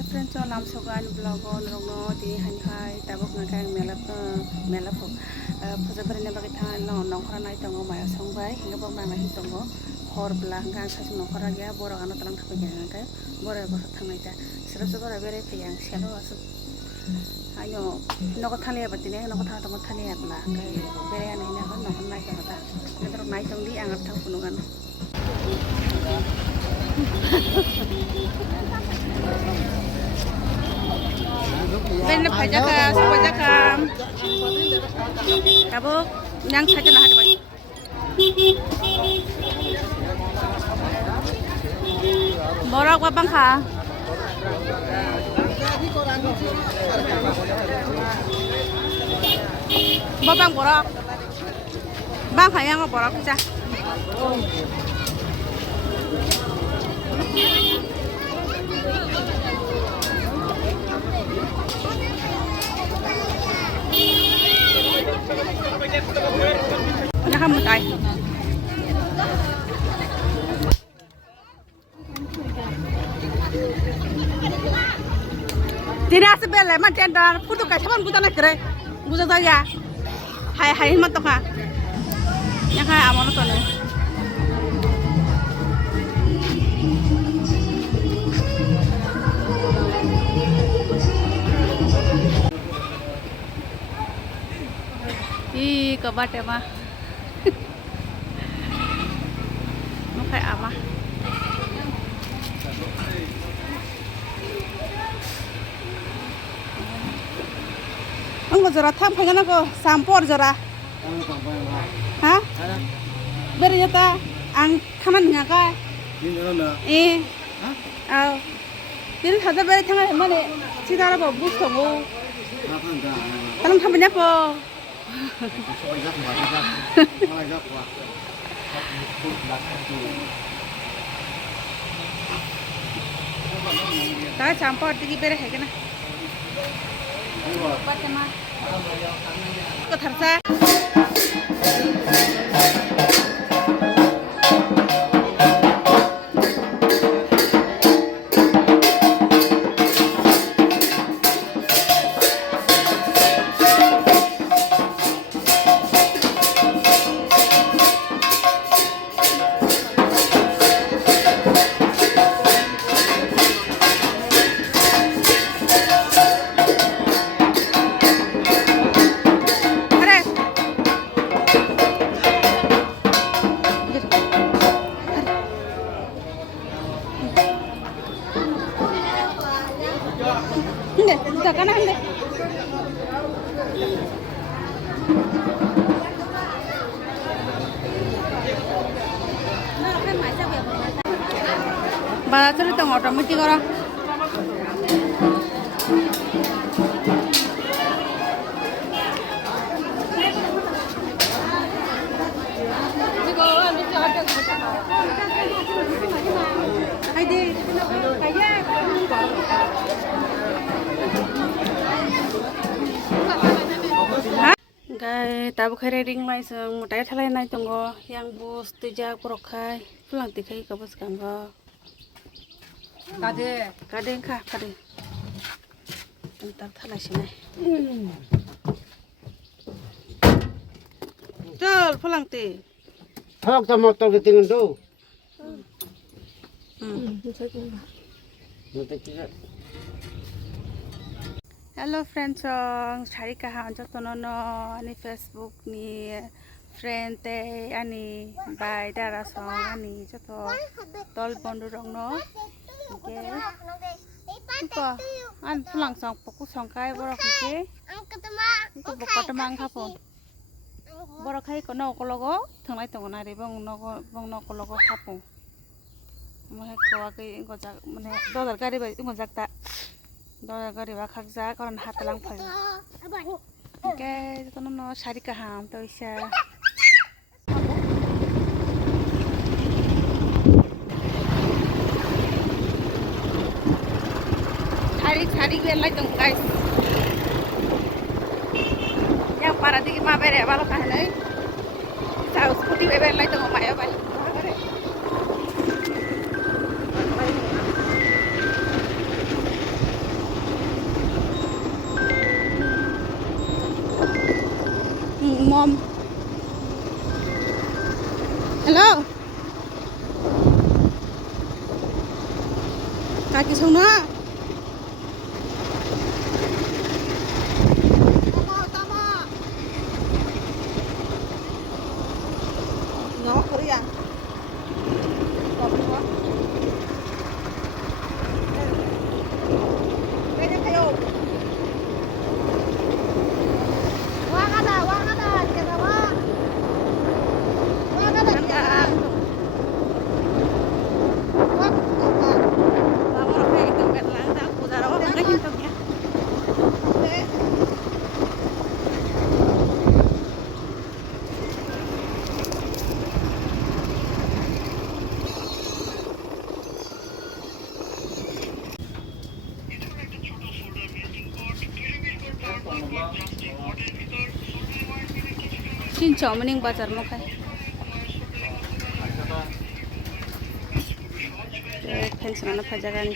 Hello friends, salam sokan vlogon rongno di hankai tabok ngakai melap puja berene bagi tangan nongkora nai tongo maya songbai hingga bang nai tongo hor belah ngang sasung nongkora gya boro ano talang tapi ngakai boro boro tangai ta serasa boro bere peyang selo asu ayo noko thali abatine noko thang tongo thali abla kai bere ane ina kan nokon nai tongo ta ngetro nai tong di angat thang punungan bên phải chắc sao chắc cả bố nhang thay cho nó hay vậy bố ra qua băng khá bố băng bố ra băng phải nhang bố ra cứ cha Nhà một tay. Tidak sebelah macam dah. Putu kai saban putu nak kere. Buza saya. Hai mat toka. Yang hai amon tu ni. Kabat ya mah, mau kayak apa? Enggak jera tham pengen aku sampor jera. Hah? Bernyata ang kanan ngaka. Hah? Jadi hajar beri tengah mana? Cita apa bus kamu? Tanam tham banyak po. Tahu campur tinggi bere है क्या ना? Bagaimana? Kau terasa? Kanan deh. Balas tu tengok otomatik orang. Hai deh, kayak. Guys, tabu kere ring mai sang mutai thalai nai tongo yang bus tujak porokai pulang tikai ke bus kanggo kade entar thalai sini Jol pulang ti Hok ta motor ketingin tu. Hello friends, cari kahan jotonono ani Facebook ni friend te ani by dara song ani joto tol bondu rongno oke ko an pulang song poku song kai borok ke ko bokot mang khapon borok khai ko no ko logo thanglai tongona re bong no ko logo khapon mohe ko ke ngojak mane dodar gari bai ngojak ta Dora gari wa khakja koran hatalang phal. Oke, itu nono sari kaham to isa. Sari belai tong guys. Yang para digi ma bere wala kahnai. Tahu scooty belai tong ma ya bai. mom. Hello. Kaki sana. Nhỏ thôi à. Còn nữa. Đây nó kayo. Wag ada, kita wag. Wag ada kita. Wag. Vamos a ver que me la da cuidar ahora que gente mía. Cincau mending bazar mau kai. Fence mana pajagan.